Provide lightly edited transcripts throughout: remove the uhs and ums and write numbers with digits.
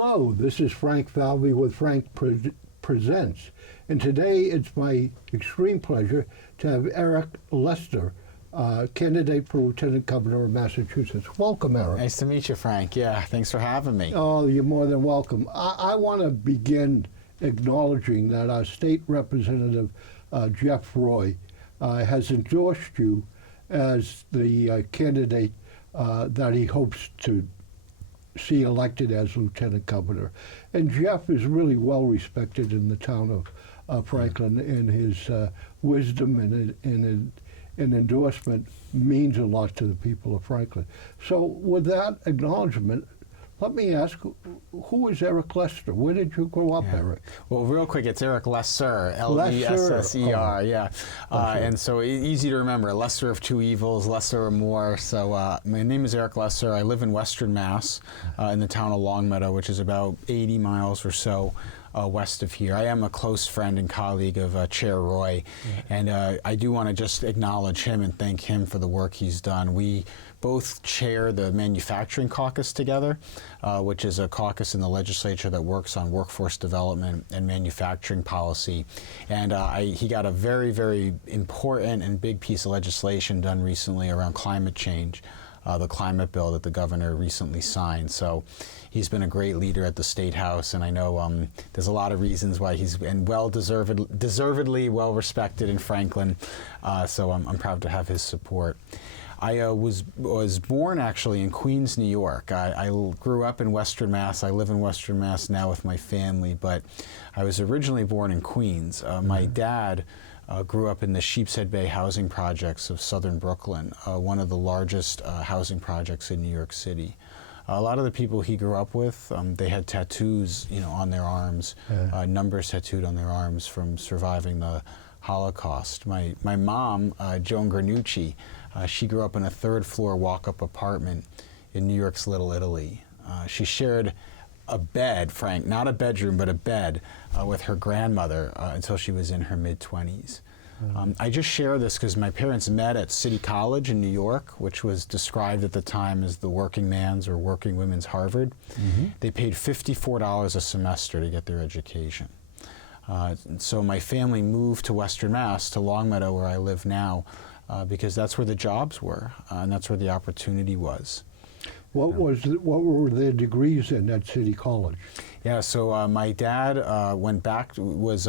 Hello, this is Frank Falvey with Frank Presents, and today it's my extreme pleasure to have Eric Lester, candidate for Lieutenant Governor of Massachusetts. Welcome, Eric. Nice to meet you, Frank. Yeah, thanks for having me. Oh, you're more than welcome. I want to begin acknowledging that our state representative, Jeff Roy, has endorsed you as the candidate that he hopes to see elected as Lieutenant Governor. And Jeff is really well respected in the town of Franklin, and his wisdom and endorsement means a lot to the people of Franklin. So with that acknowledgement, let me ask, who is Eric Lester? Where did you grow up, Eric? Well, real quick, it's Eric Lesser, L-E-S-S-E-R, yeah. And so easy to remember, lesser of two evils, lesser or more. So my name is Eric Lesser. I live in Western Mass, in the town of Longmeadow, which is about 80 miles or so west of here. I am a close friend and colleague of Chair Roy, and I do want to just acknowledge him and thank him for the work he's done. We both chair the Manufacturing Caucus together, which is a caucus in the legislature that works on workforce development and manufacturing policy. And he got a very, very important and big piece of legislation done recently around climate change, the climate bill that the governor recently signed. So he's been a great leader at the State House, and I know there's a lot of reasons why he's been deservedly well respected in Franklin. So I'm proud to have his support. I was born actually in Queens, New York. I grew up in Western Mass. I live in Western Mass now with my family, but I was originally born in Queens. My dad grew up in the Sheepshead Bay housing projects of southern Brooklyn, one of the largest housing projects in New York City. A lot of the people he grew up with, they had tattoos, on their arms, numbers tattooed on their arms from surviving the Holocaust. My mom, Joan Granucci, she grew up in a third-floor walk-up apartment in New York's Little Italy. She shared a bed, Frank, not a bedroom, but a bed with her grandmother until she was in her mid-20s. I just share this because my parents met at City College in New York, which was described at the time as the working man's or working women's Harvard. They paid $54 a semester to get their education. So my family moved to Western Mass, to Longmeadow, where I live now, because that's where the jobs were, and that's where the opportunity was. What were their degrees in at City College? Yeah, so my dad went back, was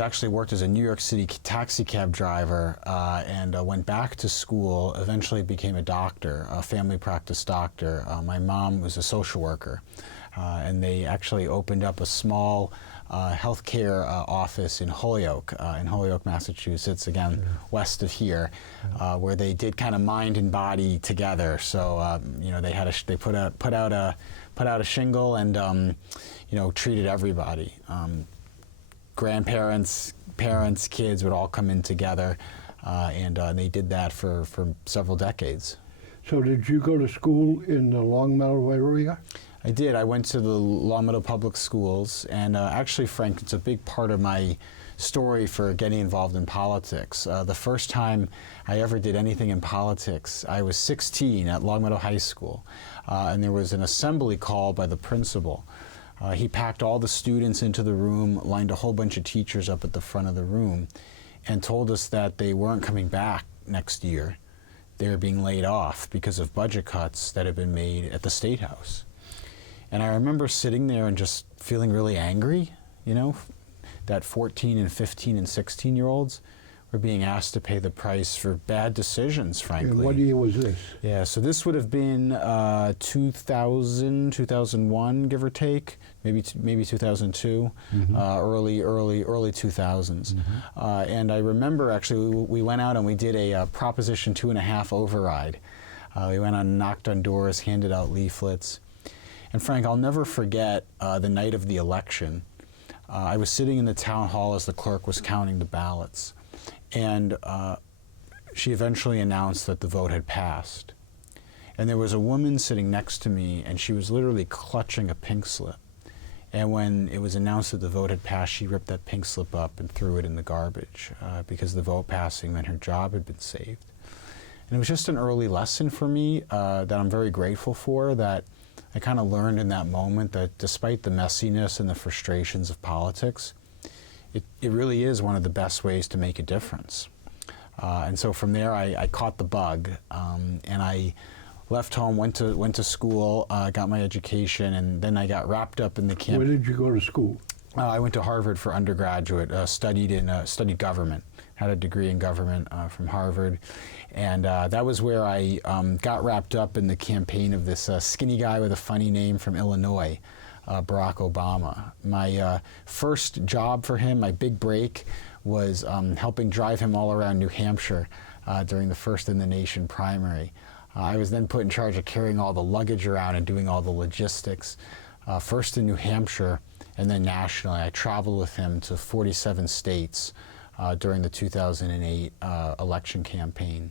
actually worked as a New York City taxi cab driver, and went back to school, eventually became a doctor, a family practice doctor. My mom was a social worker, and they actually opened up a small healthcare office in Holyoke, Massachusetts, again, west of here, where they did kind of mind and body together. So they put out a shingle and treated everybody. Grandparents, parents, kids would all come in together, and they did that for several decades. So did you go to school in the Longmeadow area? I did. I went to the Longmeadow Public Schools, and actually, Frank, it's a big part of my story for getting involved in politics. The first time I ever did anything in politics, I was 16 at Longmeadow High School, and there was an assembly called by the principal. He packed all the students into the room, lined a whole bunch of teachers up at the front of the room, and told us that they weren't coming back next year. They were being laid off because of budget cuts that had been made at the State House. And I remember sitting there and just feeling really angry, that 14 and 15 and 16-year-olds were being asked to pay the price for bad decisions, frankly. And what year was this? Yeah, so this would have been 2000, 2001, give or take, maybe 2002, early 2000s. And I remember, actually, we went out and we did a Proposition 2.5 override. We went out and knocked on doors, handed out leaflets. And Frank, I'll never forget the night of the election. I was sitting in the town hall as the clerk was counting the ballots, and she eventually announced that the vote had passed. And there was a woman sitting next to me, and she was literally clutching a pink slip. And when it was announced that the vote had passed, she ripped that pink slip up and threw it in the garbage because the vote passing meant her job had been saved. And it was just an early lesson for me that I'm very grateful for, that I kind of learned in that moment that despite the messiness and the frustrations of politics, it really is one of the best ways to make a difference. And so from there, I caught the bug, and I left home, went to school, got my education, and then I got wrapped up in the camp. Where did you go to school? I went to Harvard for undergraduate, studied government, had a degree in government from Harvard, and that was where I got wrapped up in the campaign of this skinny guy with a funny name from Illinois, Barack Obama. My first job for him, my big break, was helping drive him all around New Hampshire during the first in the nation primary. I was then put in charge of carrying all the luggage around and doing all the logistics, first in New Hampshire and then nationally. I traveled with him to 47 states during the 2008 election campaign.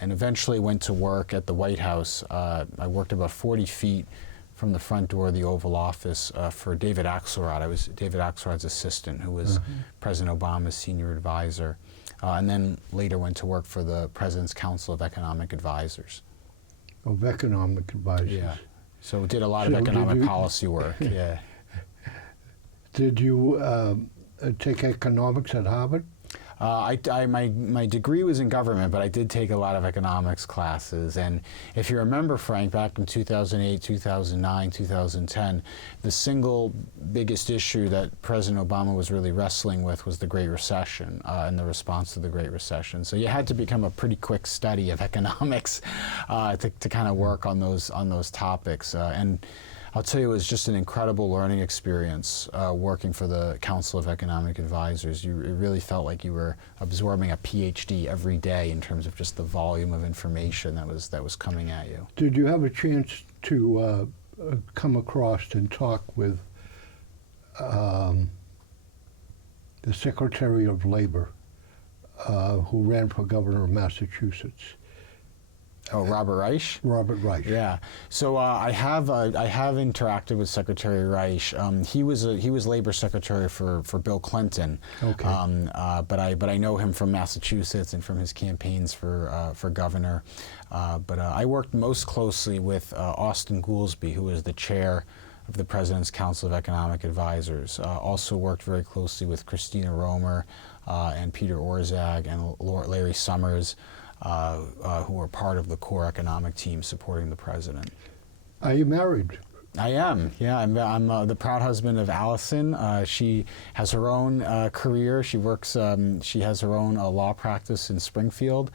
And eventually went to work at the White House. I worked about 40 feet from the front door of the Oval Office for David Axelrod. I was David Axelrod's assistant, who was President Obama's senior advisor, and then later went to work for the President's Council of Economic Advisors. Of economic advisors. Yeah. So did a lot of economic policy work. Yeah. Did you take economics at Harvard? My degree was in government, but I did take a lot of economics classes. And if you remember, Frank, back in 2008, 2009, 2010, the single biggest issue that President Obama was really wrestling with was the Great Recession and the response to the Great Recession. So you had to become a pretty quick study of economics to kind of work on those topics. And I'll tell you, it was just an incredible learning experience working for the Council of Economic Advisors. It really felt like you were absorbing a PhD every day in terms of just the volume of information that was coming at you. Did you have a chance to come across and talk with the Secretary of Labor who ran for governor of Massachusetts? Oh, Robert Reich? Robert Reich. Yeah. So I have interacted with Secretary Reich. He was Labor Secretary for Bill Clinton. Okay. But I know him from Massachusetts and from his campaigns for governor. But I worked most closely with Austin Goolsbee, who was the chair of the President's Council of Economic Advisors. Also worked very closely with Christina Romer and Peter Orszag and Larry Summers, who were part of the core economic team supporting the president. Are you married? I am, yeah. I'm the proud husband of Allison. She has her own career. She works. She has her own law practice in Springfield,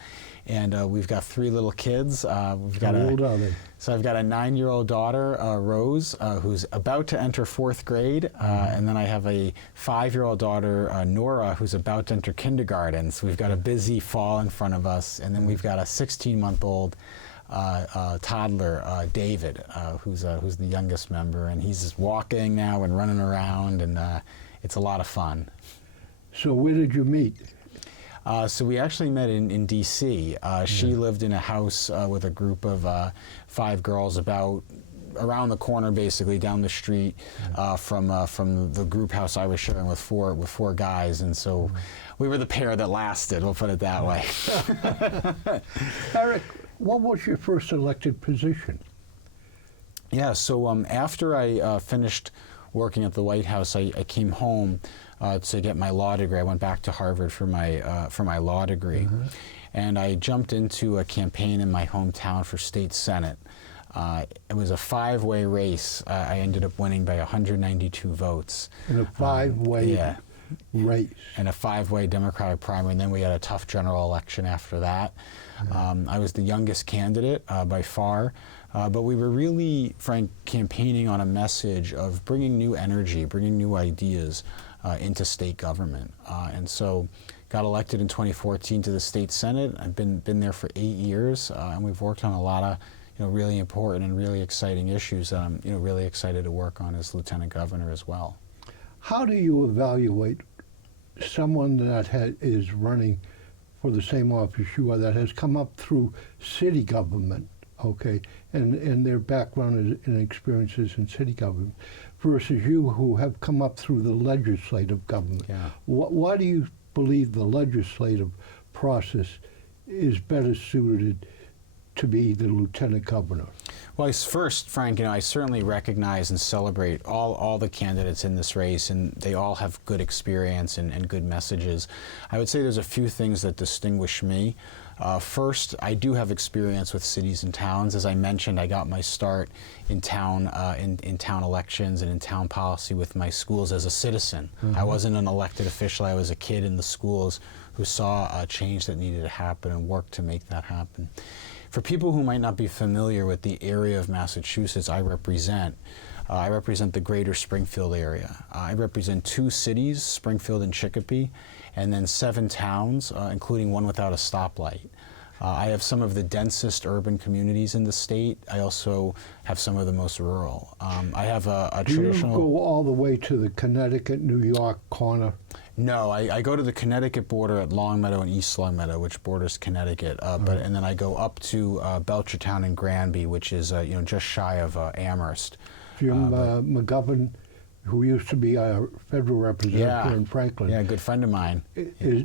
and we've got 3 little kids. We've got How old are they? So I've got a 9-year-old daughter, Rose, who's about to enter 4th grade, and then I have a 5-year-old daughter, Nora, who's about to enter kindergarten. So we've got a busy fall in front of us, and then we've got a 16-month-old toddler, David, who's the youngest member, and he's just walking now and running around, and it's a lot of fun. So where did you meet? So we actually met in D.C. She lived in a house with a group of 5 girls around the corner, basically down the street from the group house I was sharing with four guys, and so we were the pair that lasted. We'll put it that way. Eric, what was your first elected position? Yeah. So after I finished working at the White House, I came home to get my law degree. I went back to Harvard for my law degree, and I jumped into a campaign in my hometown for state senate. It was a 5-way race. I ended up winning by 192 votes. In a 5-way race. And a 5-way Democratic primary, and then we had a tough general election after that. I was the youngest candidate by far, but we were really, Frank, campaigning on a message of bringing new energy, bringing new ideas into state government. And so got elected in 2014 to the state senate. I've been there for 8 years, and we've worked on a lot of really important and really exciting issues that I'm really excited to work on as lieutenant governor as well. How do you evaluate someone that is running for the same office you are, that has come up through city government, okay, and their background and experiences in city government, versus you who have come up through the legislative government? Yeah. Why do you believe the legislative process is better suited to be the lieutenant governor? Well, first, Frank, I certainly recognize and celebrate all the candidates in this race, and they all have good experience and good messages. I would say there's a few things that distinguish me. First, I do have experience with cities and towns. As I mentioned, I got my start in town, in town elections and in town policy with my schools as a citizen. I wasn't an elected official. I was a kid in the schools who saw a change that needed to happen and worked to make that happen. For people who might not be familiar with the area of Massachusetts I represent the greater Springfield area. I represent 2 cities, Springfield and Chicopee, and then 7 towns, including one without a stoplight. I have some of the densest urban communities in the state. I also have some of the most rural. I have a traditional... Do you go all the way to the Connecticut-New York corner? No, I go to the Connecticut border at Longmeadow and East Longmeadow, which borders Connecticut, and then I go up to Belchertown and Granby, which is just shy of Amherst. Jim McGovern, who used to be our federal representative here in Franklin. Yeah, a good friend of mine.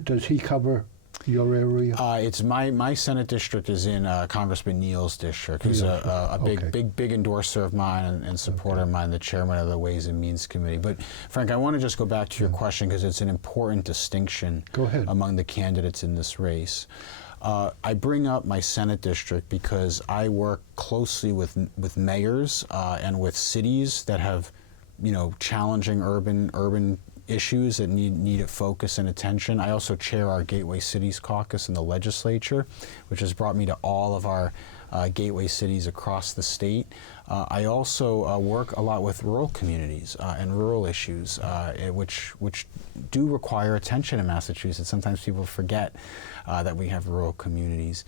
Does he cover your area? It's my Senate district is in Congressman Neal's district, who's a big endorser of mine and supporter of mine, the chairman of the Ways and Means Committee. But Frank, I want to just go back to your question because it's an important distinction among the candidates in this race. I bring up my Senate district because I work closely with mayors and with cities that have, challenging urban issues that need focus and attention. I also chair our Gateway Cities Caucus in the legislature, which has brought me to all of our gateway cities across the state. I also work a lot with rural communities and rural issues, which do require attention in Massachusetts. Sometimes people forget that we have rural communities.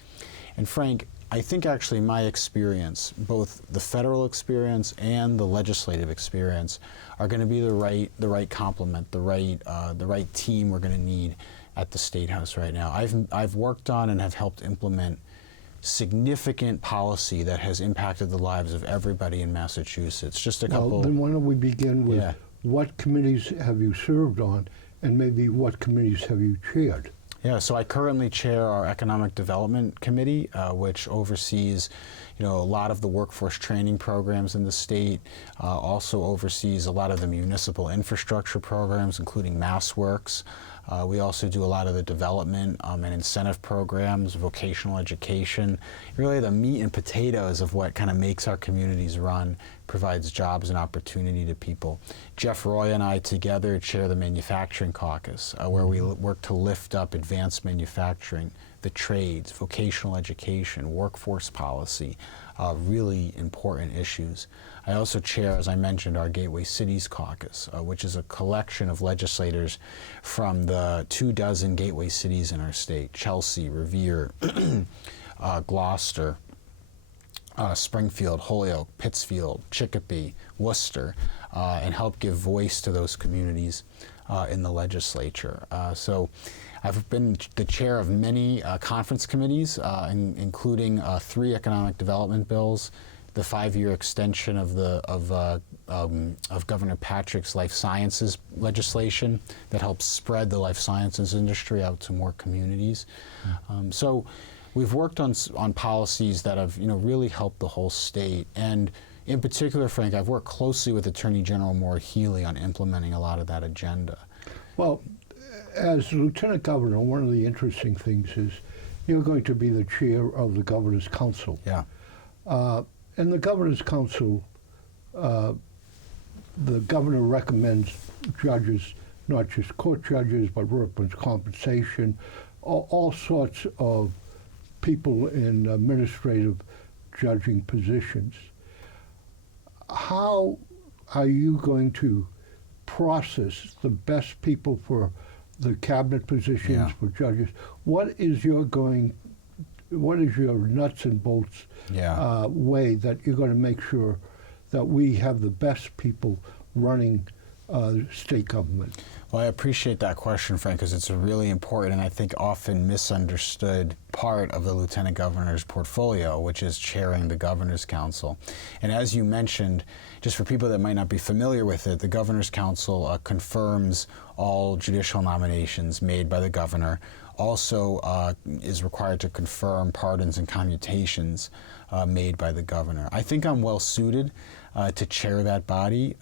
And Frank, I think actually my experience, both the federal experience and the legislative experience, are going to be the right complement, the right team we're going to need at the State House right now. I've worked on and have helped implement significant policy that has impacted the lives of everybody in Massachusetts. Just a couple. Well, then why don't we begin with what committees have you served on, and maybe what committees have you chaired? Yeah, so I currently chair our Economic Development Committee, which oversees, a lot of the workforce training programs in the state, also oversees a lot of the municipal infrastructure programs, including MassWorks. We also do a lot of the development and incentive programs, vocational education, really the meat and potatoes of what kind of makes our communities run, provides jobs and opportunity to people. Jeff Roy and I together chair the Manufacturing Caucus, where we work to lift up advanced manufacturing, the trades, vocational education, workforce policy, really important issues. I also chair, as I mentioned, our Gateway Cities Caucus, which is a collection of legislators from the 24 gateway cities in our state: Chelsea, Revere, Gloucester, Springfield, Holyoke, Pittsfield, Chicopee, Worcester, and help give voice to those communities in the legislature. So I've been the chair of many conference committees, including 3 economic development bills, the 5-year extension of Governor Patrick's life sciences legislation that helps spread the life sciences industry out to more communities. So we've worked on policies that have really helped the whole state. And in particular, Frank, I've worked closely with Attorney General Maura Healey on implementing a lot of that agenda. Well, as Lieutenant Governor, one of the interesting things is you're going to be the chair of the Governor's Council. Yeah. And the Governor's Council, the governor recommends judges, not just court judges, but workmen's compensation, all sorts of people in administrative judging positions. How are you going to process the best people for the cabinet positions, for judges? What is your nuts and bolts way that you're going to make sure that we have the best people running state government? Well, I appreciate that question, Frank, because it's a really important and I think often misunderstood part of the Lieutenant Governor's portfolio, which is chairing the Governor's Council. And as you mentioned, just for people that might not be familiar with it, the Governor's Council confirms all judicial nominations made by the governor. also is required to confirm pardons and commutations made by the governor. I think I'm well suited to chair that body.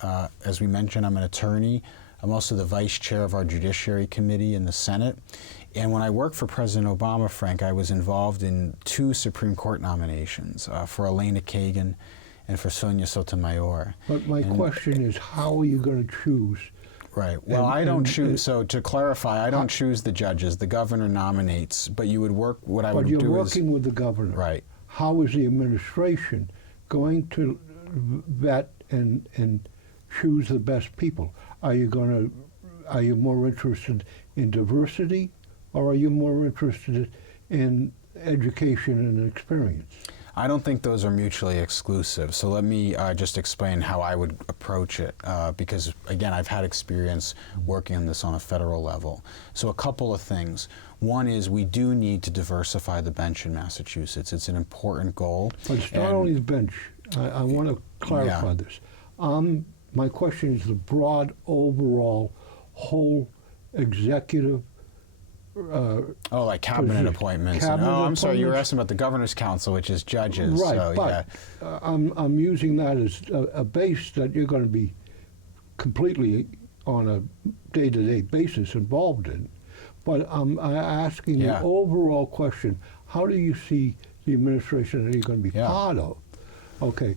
As we mentioned, I'm an attorney. I'm also the vice chair of our Judiciary Committee in the Senate. And when I worked for President Obama, Frank, I was involved in 2 Supreme Court nominations for Elena Kagan and for Sonia Sotomayor. But my question is, how are you going to choose? Right. Well, I don't choose. So to clarify, I don't choose the judges. The governor nominates. But you would work. What I would do is. But you're working with the governor. Right. How is the administration going to vet and choose the best people? Are you more interested in diversity, or are you more interested in education and experience? I don't think those are mutually exclusive. So let me just explain how I would approach it, because, again, I've had experience working on this on a federal level. So a couple of things. One is we do need to diversify the bench in Massachusetts. It's an important goal. But it's not only the bench. I want to clarify this. My question is the broad overall whole executive like cabinet appointments. I'm sorry, you were asking about the governor's council, which is judges. Right, so, but yeah. I'm using that as a base that you're going to be completely on a day-to-day basis involved in. But I'm asking the overall question, how do you see the administration that you're going to be part of? Okay,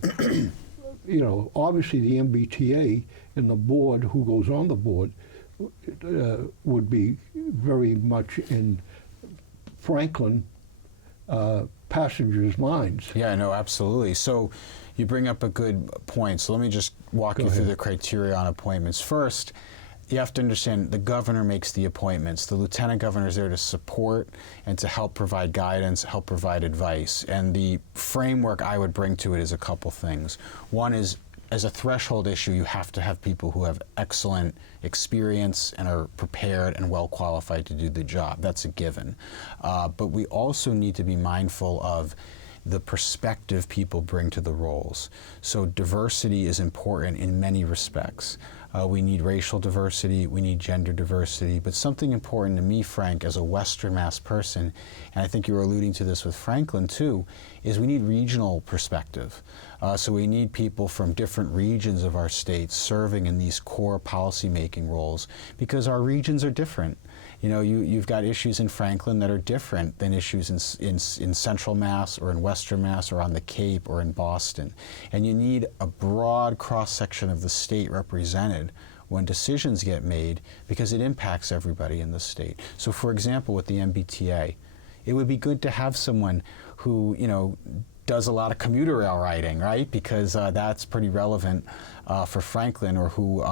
obviously the MBTA and the board, who goes on the board, would be very much in Franklin passengers' minds. Yeah, no, absolutely. So you bring up a good point. So let me just walk you through the criteria on appointments. First, you have to understand the governor makes the appointments. The lieutenant governor is there to support and to help provide guidance, help provide advice. And the framework I would bring to it is a couple things. One is, as a threshold issue, you have to have people who have excellent experience and are prepared and well qualified to do the job. That's a given. But we also need to be mindful of the perspective people bring to the roles. So diversity is important in many respects. We need racial diversity, we need gender diversity, but something important to me, Frank, as a Western Mass person, and I think you were alluding to this with Franklin too, is we need regional perspective. So we need people from different regions of our state serving in these core policy-making roles, because our regions are different. You've got issues in Franklin that are different than issues in Central Mass or in Western Mass or on the Cape or in Boston. And you need a broad cross-section of the state represented when decisions get made, because it impacts everybody in the state. So for example, with the MBTA, it would be good to have someone who, does a lot of commuter rail riding, right? Because that's pretty relevant for Franklin, or who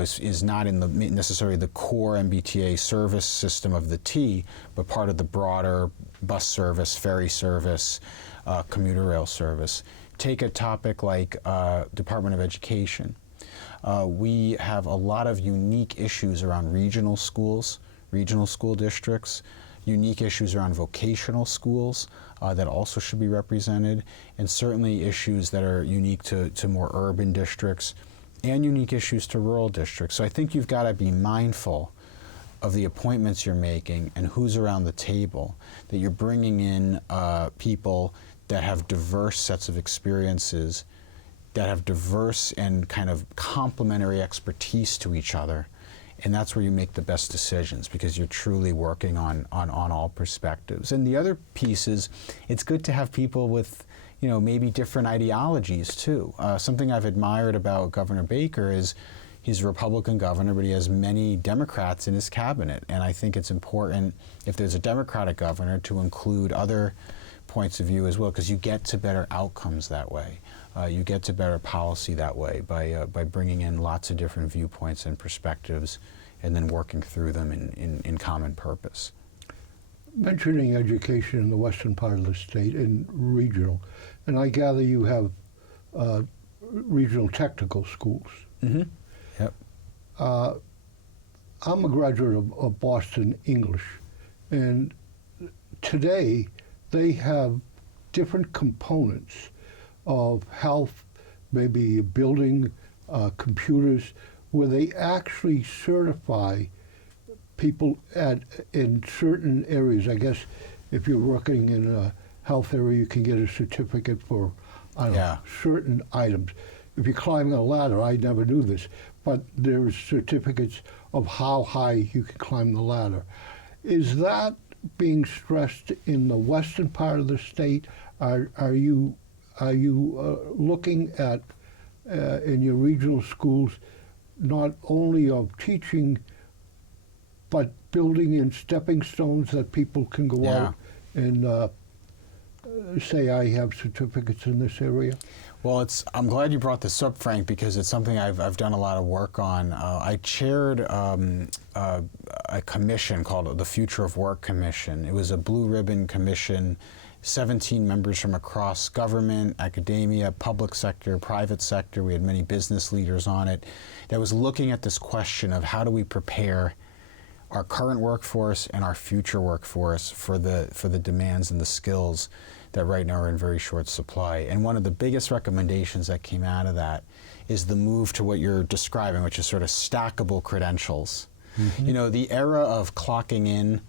is not in necessarily the core MBTA service system of the T, but part of the broader bus service, ferry service, commuter rail service. Take a topic like Department of Education. We have a lot of unique issues around regional schools, regional school districts, unique issues around vocational schools that also should be represented, and certainly issues that are unique to more urban districts, and unique issues to rural districts. So I think you've got to be mindful of the appointments you're making and who's around the table, that you're bringing in people that have diverse sets of experiences, that have diverse and kind of complementary expertise to each other. And that's where you make the best decisions, because you're truly working on all perspectives. And the other piece is, it's good to have people with, maybe different ideologies too. Something I've admired about Governor Baker is he's a Republican governor, but he has many Democrats in his cabinet. And I think it's important, if there's a Democratic governor, to include other points of view as well, because you get to better outcomes that way. You get to better policy that way by bringing in lots of different viewpoints and perspectives, and then working through them in common purpose. Mentioning education in the western part of the state and regional, and I gather you have regional technical schools. Mm-hmm. Yep. I'm a graduate of Boston English, and today they have different components of health, maybe building, computers, where they actually certify people in certain areas, I guess if you're working in a health area, you can get a certificate for, I don't know, certain items. If you're climbing a ladder, I never knew this, but there's certificates of how high you can climb the ladder. Is that being stressed in the western part of the state? Are you looking at in your regional schools not only of teaching, but building in stepping stones that people can go out and say, I have certificates in this area? Well, I'm glad you brought this up, Frank, because it's something I've done a lot of work on. I chaired a commission called the Future of Work Commission. It was a blue ribbon commission, 17 members from across government, academia, public sector, private sector. We had many business leaders on it that was looking at this question of how do we prepare our current workforce and our future workforce for the demands and the skills that right now are in very short supply. And one of the biggest recommendations that came out of that is the move to what you're describing, which is sort of stackable credentials. Mm-hmm. You know, the era of clocking in,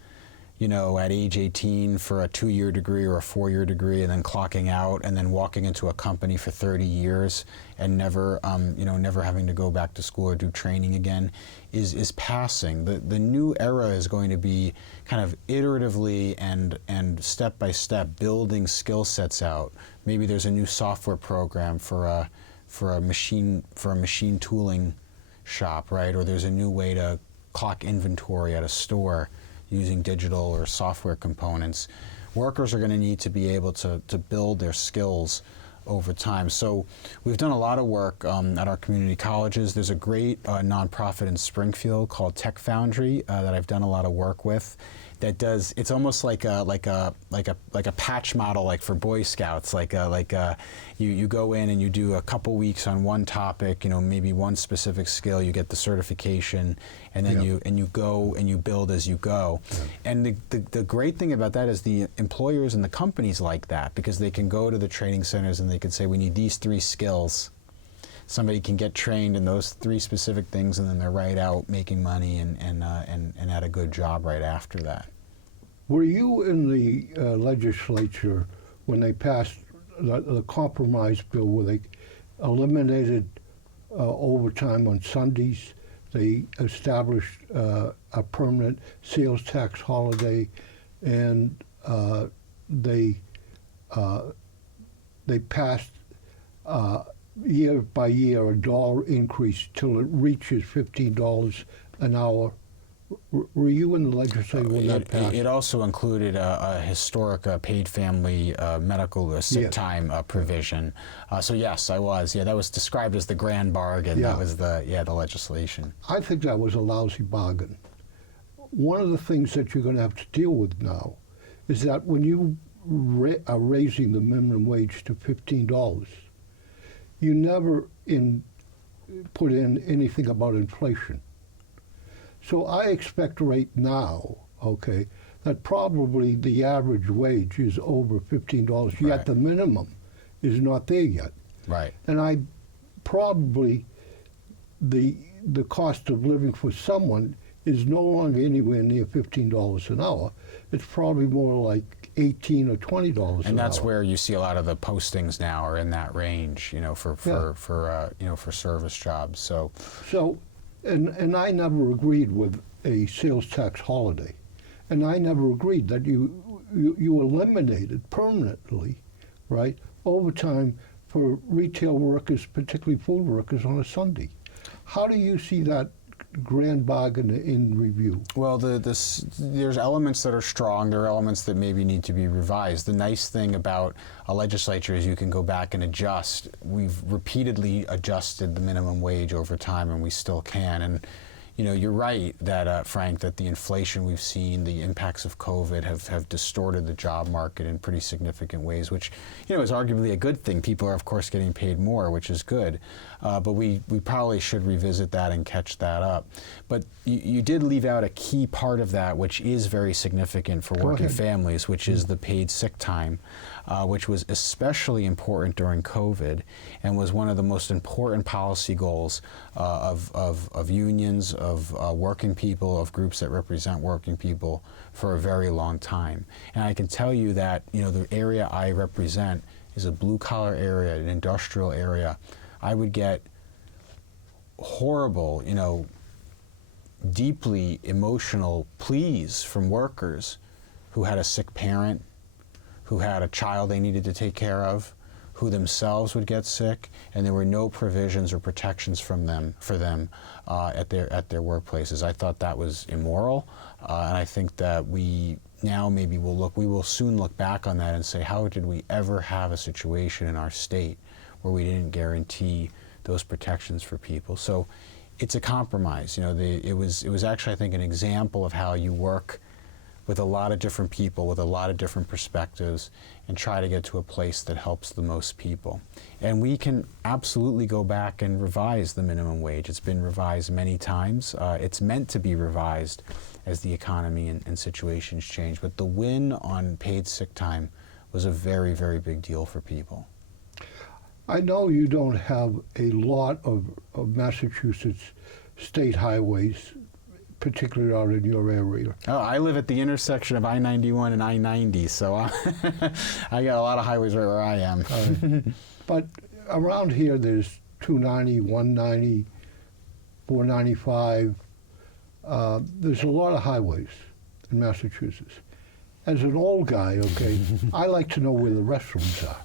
you know, at age 18 for a 2-year degree or a 4-year degree, and then clocking out and then walking into a company for 30 years and never, never having to go back to school or do training again is passing. The new era is going to be kind of iteratively and step by step building skill sets out. Maybe there's a new software program for a machine tooling shop, right? Or there's a new way to clock inventory at a store using digital or software components. Workers are going to need to be able to build their skills over time. So we've done a lot of work at our community colleges. There's a great nonprofit in Springfield called Tech Foundry that I've done a lot of work with. That does. It's almost like a patch model, like for Boy Scouts. You go in and you do a couple weeks on one topic, you know, maybe one specific skill. You get the certification, and then you go and you build as you go. Yeah. And the great thing about that is the employers and the companies like that, because they can go to the training centers and they can say, we need these 3 skills. Somebody can get trained in those 3 specific things, and then they're right out making money and at a good job right after that. Were you in the legislature when they passed the compromise bill where they eliminated overtime on Sundays? They established a permanent sales tax holiday, and they passed year by year a $1 increase till it reaches $15 an hour. Were you in the legislature when that passed? It also included a historic paid family medical sick time provision. So yes, I was. Yeah, that was described as the grand bargain. Yeah. That was the legislation. I think that was a lousy bargain. One of the things that you're going to have to deal with now is that when you are raising the minimum wage to $15, you never put in anything about inflation. So I expect right now, okay, that probably the average wage is over $15, yet the minimum is not there yet. Right. And I probably, the cost of living for someone is no longer anywhere near $15 an hour. It's probably more like $18 or $20 an hour. And that's where you see a lot of the postings now are in that range, you know, for service jobs. So and I never agreed with a sales tax holiday, and I never agreed that you eliminated permanently, right, overtime for retail workers, particularly food workers, on a Sunday. How do you see that grand bargain in review? Well, there's elements that are strong. There are elements that maybe need to be revised. The nice thing about a legislature is you can go back and adjust. We've repeatedly adjusted the minimum wage over time, and we still can. And you know, you're right that Frank, that the inflation we've seen, the impacts of COVID have distorted the job market in pretty significant ways, which, you know, is arguably a good thing. People are, of course, getting paid more, which is good. But we probably should revisit that and catch that up. But you did leave out a key part of that, which is very significant for working families, which is the paid sick time, which was especially important during COVID and was one of the most important policy goals of unions, of working people, of groups that represent working people for a very long time. And I can tell you that, you know, the area I represent is a blue-collar area, an industrial area. I would get horrible, you know, deeply emotional pleas from workers who had a sick parent, who had a child they needed to take care of, who themselves would get sick, and there were no provisions or protections for them at their workplaces. I thought that was immoral, and I think that we will soon look back on that and say, how did we ever have a situation in our state where we didn't guarantee those protections for people? So it's a compromise. You know, it was actually, I think, an example of how you work with a lot of different people, with a lot of different perspectives, and try to get to a place that helps the most people. And we can absolutely go back and revise the minimum wage. It's been revised many times. It's meant to be revised as the economy and situations change. But the win on paid sick time was a very, very big deal for people. I know you don't have a lot of Massachusetts state highways, particularly out in your area. Oh, I live at the intersection of I-91 and I-90, so I got a lot of highways right where I am. But around here, there's 290, 190, 495. There's a lot of highways in Massachusetts. As an old guy, okay, I like to know where the restrooms are.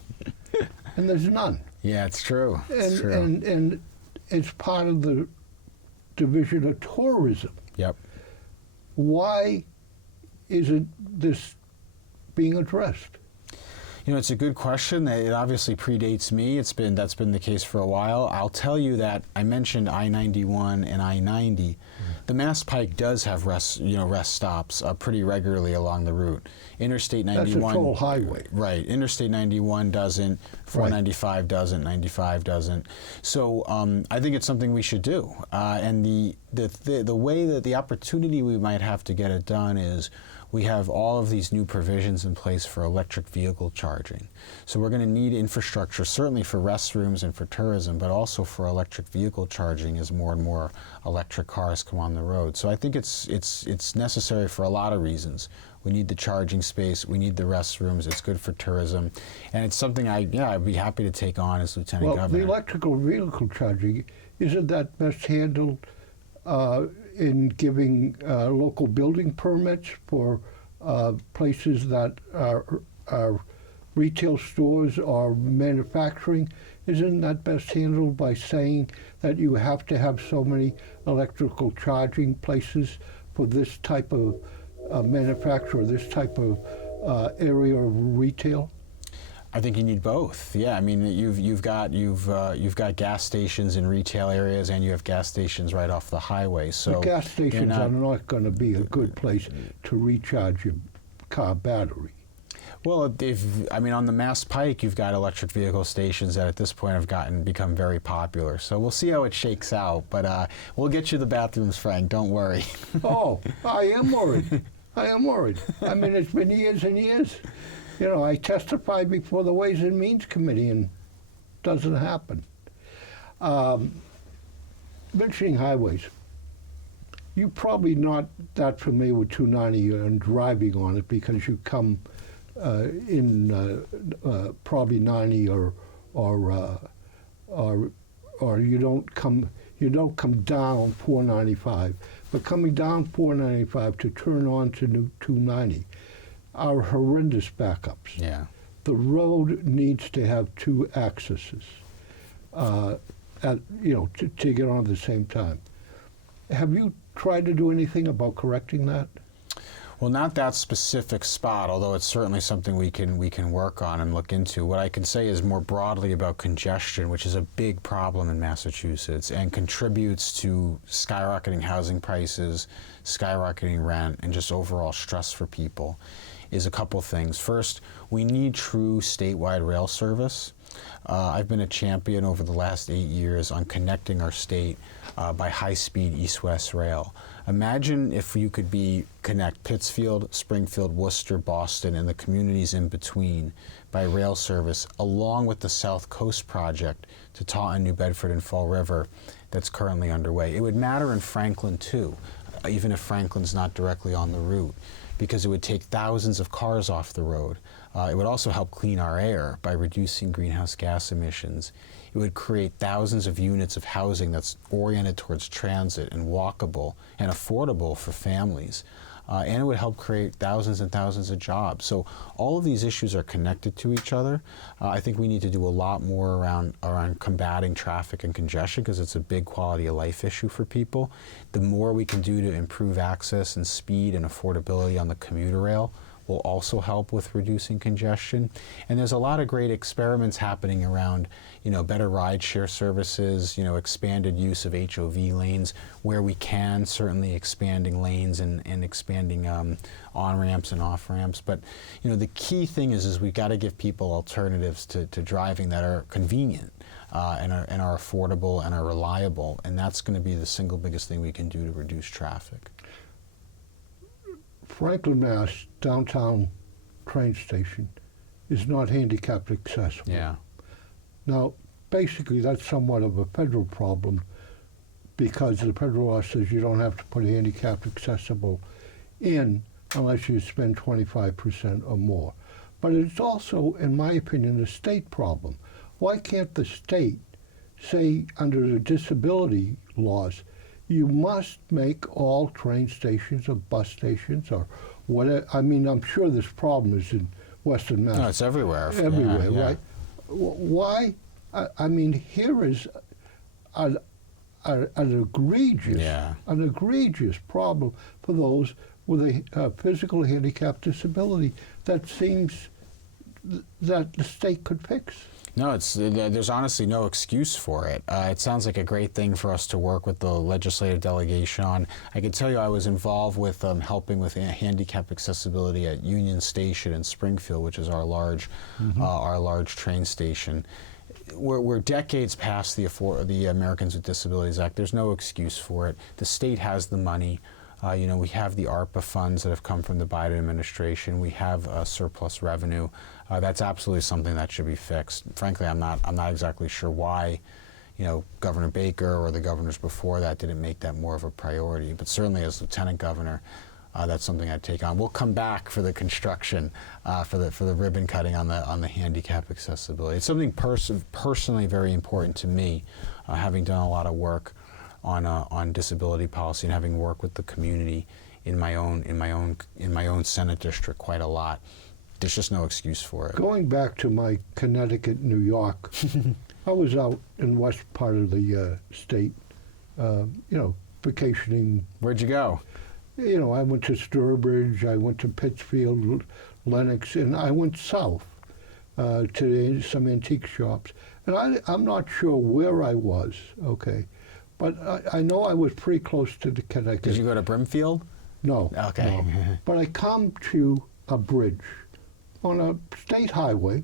And there's none. Yeah, it's true. It's true. And it's part of the division of tourism. Yep. Why isn't this being addressed? You know, it's a good question. It obviously predates me. That's been the case for a while. I'll tell you that I mentioned I-91 and I-90. The Mass Pike does have rest stops pretty regularly along the route. Interstate 91. That's a toll highway. Right. Interstate 91 doesn't. 495 doesn't. 95 doesn't. So I think it's something we should do. And the way that the opportunity we might have to get it done is, we have all of these new provisions in place for electric vehicle charging. So we're going to need infrastructure, certainly for restrooms and for tourism, but also for electric vehicle charging as more and more electric cars come on the road. So I think it's necessary for a lot of reasons. We need the charging space, we need the restrooms, it's good for tourism, and it's something I'd be happy to take on as Lieutenant Governor. Well, the electrical vehicle charging, isn't that best handled in giving local building permits for places that are retail stores or manufacturing? Isn't that best handled by saying that you have to have so many electrical charging places for this type of manufacturer, this type of area of retail? I think you need both. Yeah, I mean, you've got gas stations in retail areas, and you have gas stations right off the highway. So the gas stations are not going to be a good place to recharge your car battery. Well, on the Mass Pike, you've got electric vehicle stations that at this point have become very popular. So we'll see how it shakes out. But we'll get you the bathrooms, Frank. Don't worry. Oh, I am worried. I am worried. I mean, it's been years and years. You know, I testified before the Ways and Means Committee, and it doesn't happen. Mentioning highways, you're probably not that familiar with 290 and driving on it because you come in probably 90 or you don't come down 495, but coming down 495 to turn on to 290 are horrendous backups. Yeah. The road needs to have two accesses, to get on at the same time. Have you tried to do anything about correcting that? Well, not that specific spot, although it's certainly something we can work on and look into. What I can say is more broadly about congestion, which is a big problem in Massachusetts and contributes to skyrocketing housing prices, skyrocketing rent, and just overall stress for people, is a couple things. First, we need true statewide rail service. I've been a champion over the last 8 years on connecting our state by high-speed east-west rail. Imagine if you could connect Pittsfield, Springfield, Worcester, Boston, and the communities in between by rail service, along with the South Coast project to Taunton, New Bedford, and Fall River that's currently underway. It would matter in Franklin too, even if Franklin's not directly on the route, because it would take thousands of cars off the road. It would also help clean our air by reducing greenhouse gas emissions. It would create thousands of units of housing that's oriented towards transit and walkable and affordable for families. And it would help create thousands and thousands of jobs. So all of these issues are connected to each other. I think we need to do a lot more around combating traffic and congestion, because it's a big quality of life issue for people. The more we can do to improve access and speed and affordability on the commuter rail will also help with reducing congestion. And there's a lot of great experiments happening around, better rideshare services, expanded use of HOV lanes where we can, certainly expanding lanes and expanding on-ramps and off-ramps. But, the key thing is we've got to give people alternatives to driving that are convenient and are affordable and are reliable. And that's going to be the single biggest thing we can do to reduce traffic. Franklin, Mass. Downtown train station is not handicapped accessible. Yeah. Now, basically, that's somewhat of a federal problem, because the federal law says you don't have to put handicapped accessible in unless you spend 25% or more. But it's also, in my opinion, a state problem. Why can't the state say, under the disability laws, you must make all train stations or bus stations or whatever? I mean, I'm sure this problem is in Western Mass. No, it's everywhere. Everywhere, Yeah. right? Why? I mean, here is an egregious problem for those with a physical handicap disability that seems that the state could fix. No, there's honestly no excuse for it. It sounds like a great thing for us to work with the legislative delegation on. I can tell you I was involved with helping with handicap accessibility at Union Station in Springfield, which is our large train station. We're decades past the Americans with Disabilities Act. There's no excuse for it. The state has the money. We have the ARPA funds that have come from the Biden administration. We have surplus revenue. That's absolutely something that should be fixed. Frankly, I'm not exactly sure why, Governor Baker or the governors before that didn't make that more of a priority. But certainly, as Lieutenant Governor, that's something I'd take on. We'll come back for the construction, for the ribbon cutting on the handicap accessibility. It's something personally very important to me, having done a lot of work on disability policy and having worked with the community in my own Senate district quite a lot. There's just no excuse for it. Going back to my Connecticut, New York, I was out in west part of the state, vacationing. Where'd you go? I went to Sturbridge, I went to Pittsfield, Lenox, and I went south to some antique shops. And I'm not sure where I was, okay, but I know I was pretty close to the Connecticut. Did you go to Brimfield? No. Okay. No. But I come to a bridge on a state highway.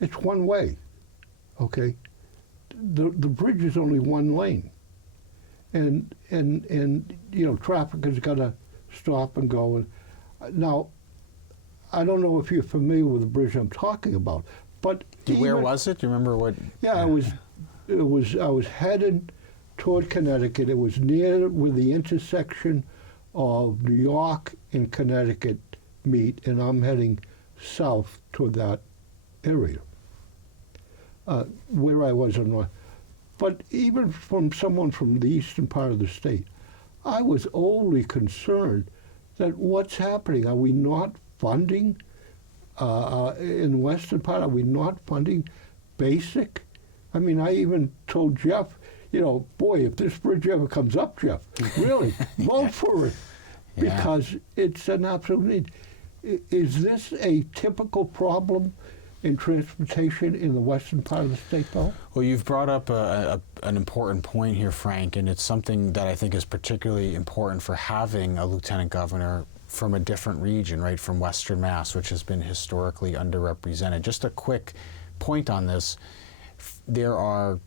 It's one way, okay? The bridge is only one lane. And traffic has got to stop and go. Now, I don't know if you're familiar with the bridge I'm talking about, but Where was it? Do you remember what? Yeah, I was headed toward Connecticut. It was near where the intersection of New York and Connecticut meet, and I'm heading south toward that area. Where I was in North. But even from someone from the eastern part of the state, I was only concerned that what's happening? Are we not funding in the western part? Are we not funding basic? I mean, I even told Jeff, boy, if this bridge ever comes up, Jeff, really, vote for it, because it's an absolute need. Is this a typical problem in transportation in the western part of the state, though? Well, you've brought up an important point here, Frank, and it's something that I think is particularly important for having a lieutenant governor from a different region, right, from Western Mass, which has been historically underrepresented. Just a quick point on this, there are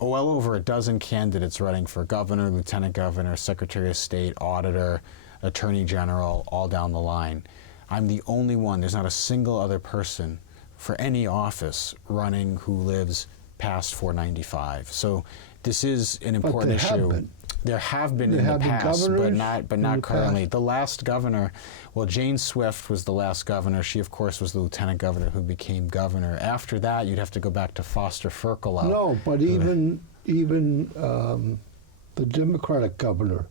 well over a dozen candidates running for governor, lieutenant governor, secretary of state, auditor, attorney general, all down the line. I'm the only one, there's not a single other person for any office running who lives past 495. So this is an important issue. There have been in the past, but not currently. The last governor, well, Jane Swift was the last governor. She, of course, was the lieutenant governor who became governor. After that, you'd have to go back to Foster Ferkalow. No, but even the Democratic governor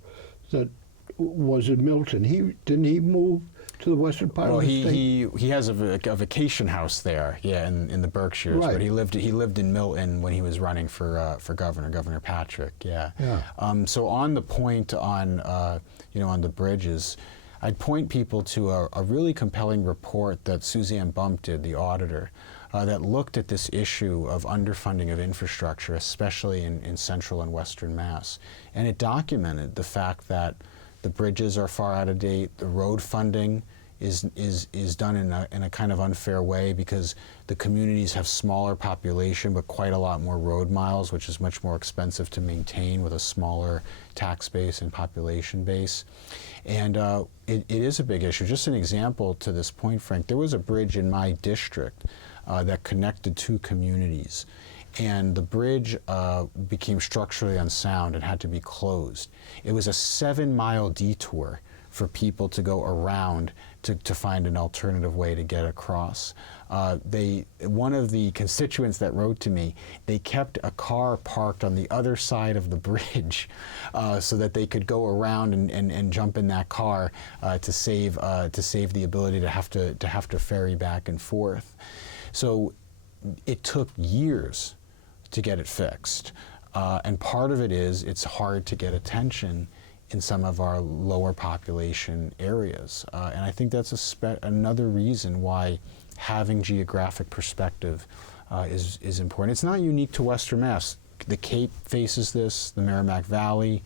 that was in Milton, didn't he move to the western part of the state? He has a vacation house there, yeah, in the Berkshires. Right. But he lived in Milton when he was running for Governor Patrick. Yeah. So on the point on on the bridges, I'd point people to a really compelling report that Suzanne Bump did, the auditor, that looked at this issue of underfunding of infrastructure, especially in central and western Mass, and it documented the fact that the bridges are far out of date. The road funding is done in a kind of unfair way because the communities have smaller population but quite a lot more road miles, which is much more expensive to maintain with a smaller tax base and population base. And it is a big issue. Just an example to this point, Frank, there was a bridge in my district that connected two communities. And the bridge became structurally unsound and had to be closed. It was a 7-mile detour for people to go around to find an alternative way to get across. One of the constituents that wrote to me, they kept a car parked on the other side of the bridge so that they could go around and jump in that car to save the ability to have to ferry back and forth. So it took years to get it fixed. And part of it is it's hard to get attention in some of our lower population areas. And I think that's another reason why having geographic perspective is important. It's not unique to Western Mass. The Cape faces this, the Merrimack Valley,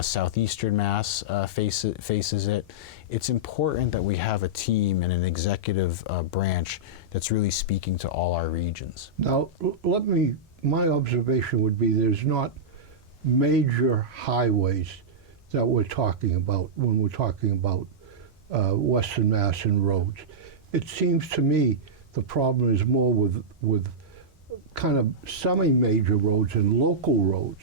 Southeastern Mass faces it. It's important that we have a team and an executive branch that's really speaking to all our regions. Now, my observation would be there's not major highways that we're talking about when we're talking about Western Mass and roads. It seems to me the problem is more with kind of semi-major roads and local roads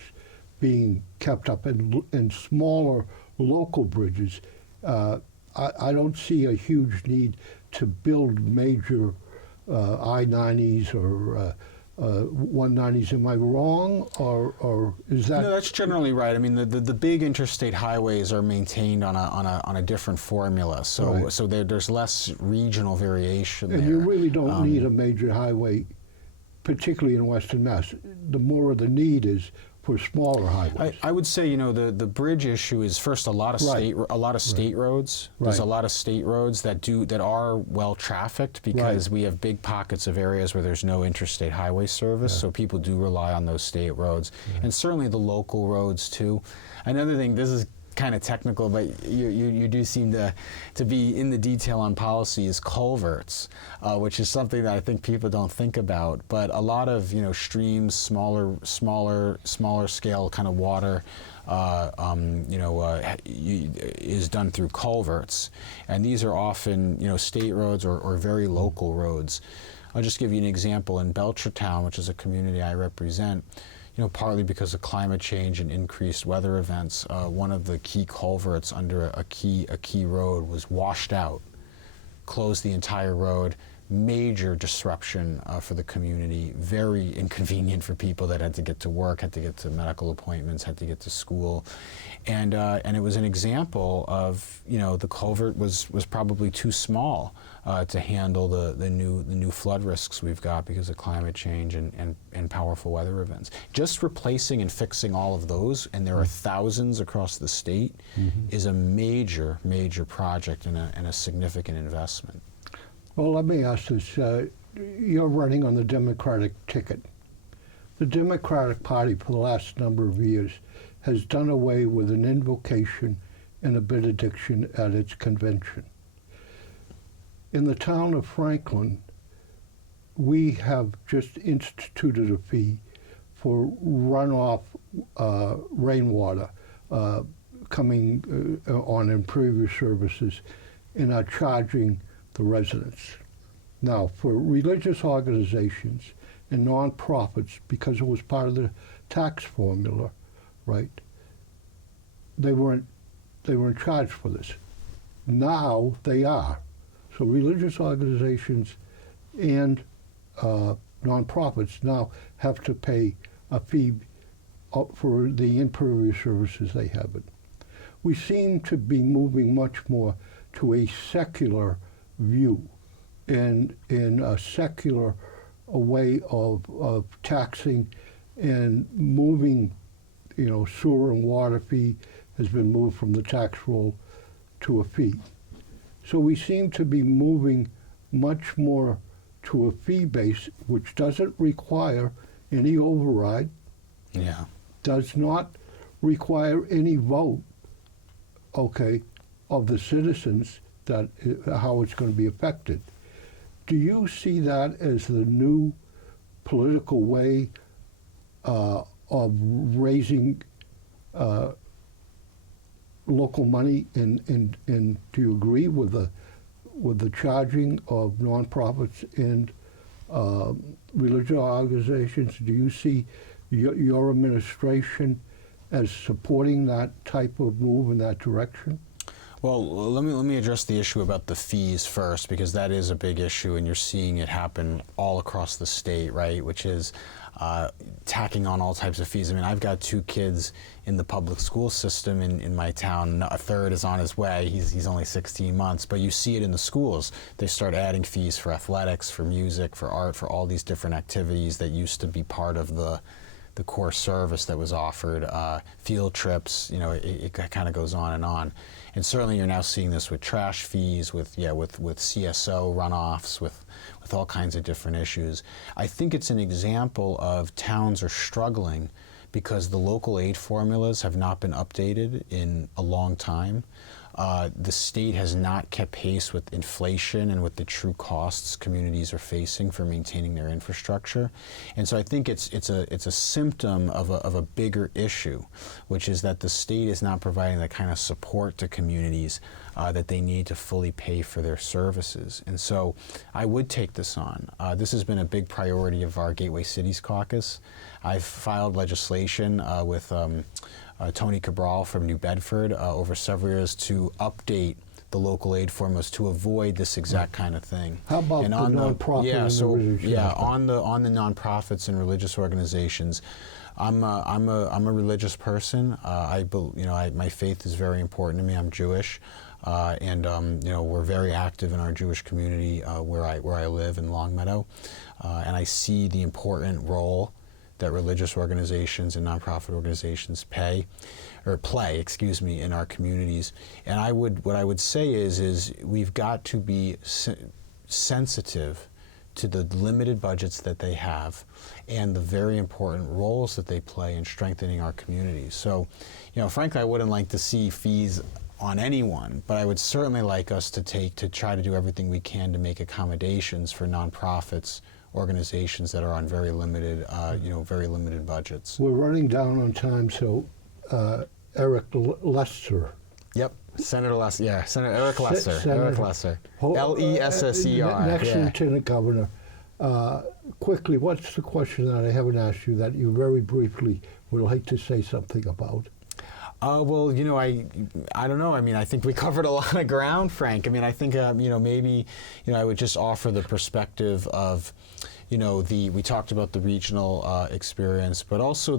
being kept up and smaller local bridges. I don't see a huge need to build major I-90s or 190s. Am I wrong, or is that? No, that's generally right. I mean, the big interstate highways are maintained on a different formula, so Right. so there's less regional variation And there. you really don't need a major highway, particularly in Western Mass. The more the need is for smaller highways. I would say, the bridge issue is first a lot of Right. state roads. There's a Right. lot of state roads that are well trafficked because Right. we have big pockets of areas where there's no interstate highway service, so people do rely on those state roads, and certainly the local roads too. Another thing, this is kind of technical, but you do seem to be in the detail on policy, is culverts, which is something that I think people don't think about. But a lot of streams, smaller scale kind of water, is done through culverts, and these are often state roads or very local roads. I'll just give you an example. In Belchertown, which is a community I represent, partly because of climate change and increased weather events, one of the key culverts under a key road was washed out, closed the entire road. Major disruption for the community, very inconvenient for people that had to get to work, had to get to medical appointments, had to get to school, and it was an example of the culvert was probably too small to handle the new flood risks we've got because of climate change and powerful weather events. Just replacing and fixing all of those, and there are thousands across the state, is a major project and a significant investment. Well, let me ask this. You're running on the Democratic ticket. The Democratic Party for the last number of years has done away with an invocation and a benediction at its convention. In the town of Franklin, we have just instituted a fee for runoff rainwater coming on impervious services and are charging the residents. Now, for religious organizations and nonprofits, because it was part of the tax formula, right, they weren't charged for this. Now they are. So religious organizations and nonprofits now have to pay a fee for the impervious services they have. We seem to be moving much more to a secular view and in a secular way of taxing and moving, sewer and water fee has been moved from the tax roll to a fee. So we seem to be moving much more to a fee base, which doesn't require any override, does not require any vote, of the citizens that how it's going to be affected. Do you see that as the new political way of raising local money, and do you agree with the charging of nonprofits and religious organizations? Do you see your administration as supporting that type of move in that direction? Well, let me address the issue about the fees first, because that is a big issue, and you're seeing it happen all across the state, right? Which is tacking on all types of fees. I mean, I've got 2 kids in the public school system in my town. A third is on his way. He's only 16 months, but you see it in the schools. They start adding fees for athletics, for music, for art, for all these different activities that used to be part of the core service that was offered, field trips, it kind of goes on. And certainly you're now seeing this with trash fees, with CSO runoffs, with all kinds of different issues. I think it's an example of towns are struggling because the local aid formulas have not been updated in a long time. The state has not kept pace with inflation and with the true costs communities are facing for maintaining their infrastructure. And so I think it's a symptom of a bigger issue, which is that the state is not providing the kind of support to communities that they need to fully pay for their services. And so I would take this on. This has been a big priority of our Gateway Cities Caucus. I've filed legislation with Tony Cabral from New Bedford over several years to update the local aid formulas to avoid this exact kind of thing. How about and the on nonprofit and the religious on the nonprofits and religious organizations, I'm a religious person. My faith is very important to me. I'm Jewish, and we're very active in our Jewish community where I live in Longmeadow, and I see the important role that religious organizations and nonprofit organizations play in our communities. And what I would say is we've got to be sensitive to the limited budgets that they have and the very important roles that they play in strengthening our communities. So, frankly, I wouldn't like to see fees on anyone, but I would certainly like us to try to do everything we can to make accommodations for nonprofits, organizations that are on very limited budgets. We're running down on time, so Eric Lesser. Yep, Senator Lesser. Yeah, Senator Eric Lesser. Eric Lesser. Lesser. Next Lieutenant Governor. Quickly, what's the question that I haven't asked you that you very briefly would like to say something about? Well, I don't know. I mean, I think we covered a lot of ground, Frank. I mean, I think, maybe, I would just offer the perspective of, we talked about the regional experience, but also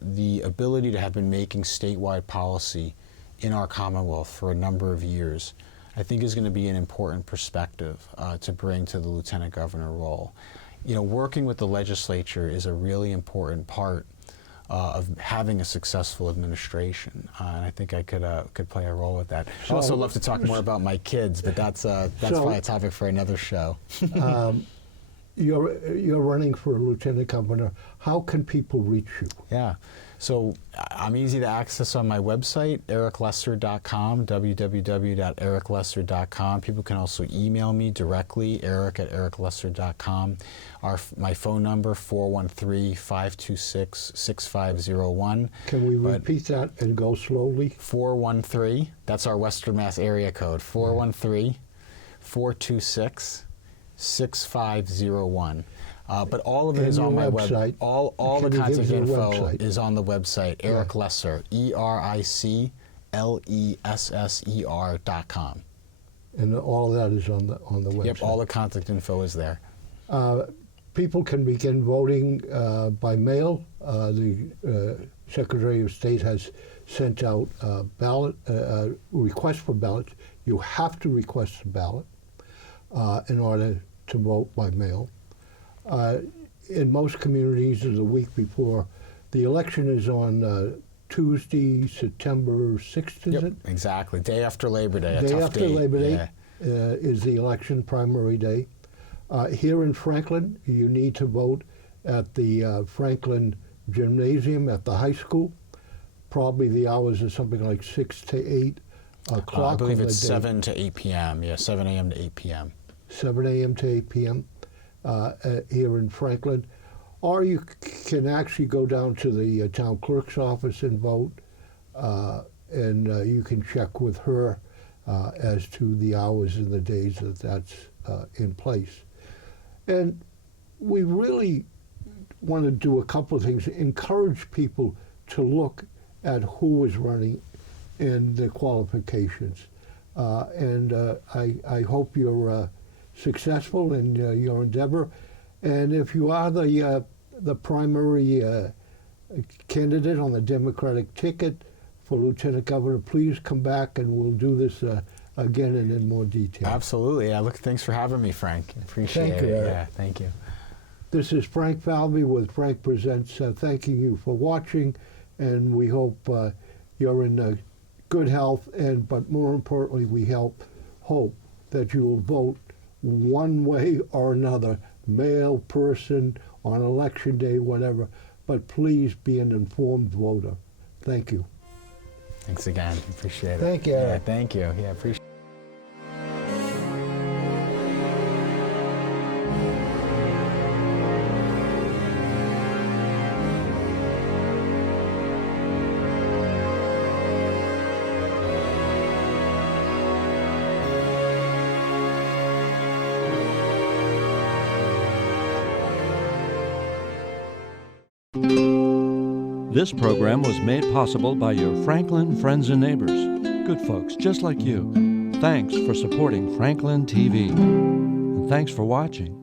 the ability to have been making statewide policy in our Commonwealth for a number of years, I think is going to be an important perspective to bring to the Lieutenant Governor role. Working with the legislature is a really important part of having a successful administration, and I think I could play a role with that. I'd also love to talk more about my kids, but that's probably a topic for another show. you're running for lieutenant governor. How can people reach you? Yeah. So I'm easy to access on my website, ericlesser.com, www.ericlesser.com. People can also email me directly, eric@ericlesser.com. My phone number, 413-526-6501. Can we repeat that and go slowly? 413, that's our Western Mass area code, 413-426-6501. But all of it is on my website. All the contact info is on the website, Eric Lesser, EricLesser.com. And all that is on the website. Yep, all the contact info is there. People can begin voting by mail. The Secretary of State has sent out requests for ballots. You have to request a ballot in order to vote by mail. In most communities, the week before, the election is on Tuesday, September 6th, is it? Exactly. Day after Labor Day, a Day tough after date. Labor Day is the election primary day. Here in Franklin, you need to vote at the Franklin Gymnasium at the high school. Probably the hours are something like 6 to 8 o'clock. I believe on it's the day. 7 to 8 p.m. Yeah, 7 a.m. to 8 p.m. 7 a.m. to 8 p.m. Here in Franklin. Or you can actually go down to the town clerk's office and vote, and you can check with her as to the hours and the days that's in place. And we really want to do a couple of things, encourage people to look at who is running and the qualifications. I hope you're successful in your endeavor. And if you are the primary candidate on the Democratic ticket for Lieutenant Governor, please come back and we'll do this again and in more detail. Absolutely. Yeah, look, thanks for having me, Frank. Appreciate Thank you, it. Eric. Yeah, thank you. This is Frank Falvey with Frank Presents, thanking you for watching, and we hope you're in good health, but more importantly, we hope that you will vote one way or another, male, person, on election day, whatever, but please be an informed voter. Thank you. Thanks again. Appreciate it. Thank you, Yeah, Eric. thank you. Yeah, appreciate it. This program was made possible by your Franklin friends and neighbors, good folks just like you. Thanks for supporting Franklin TV. And thanks for watching.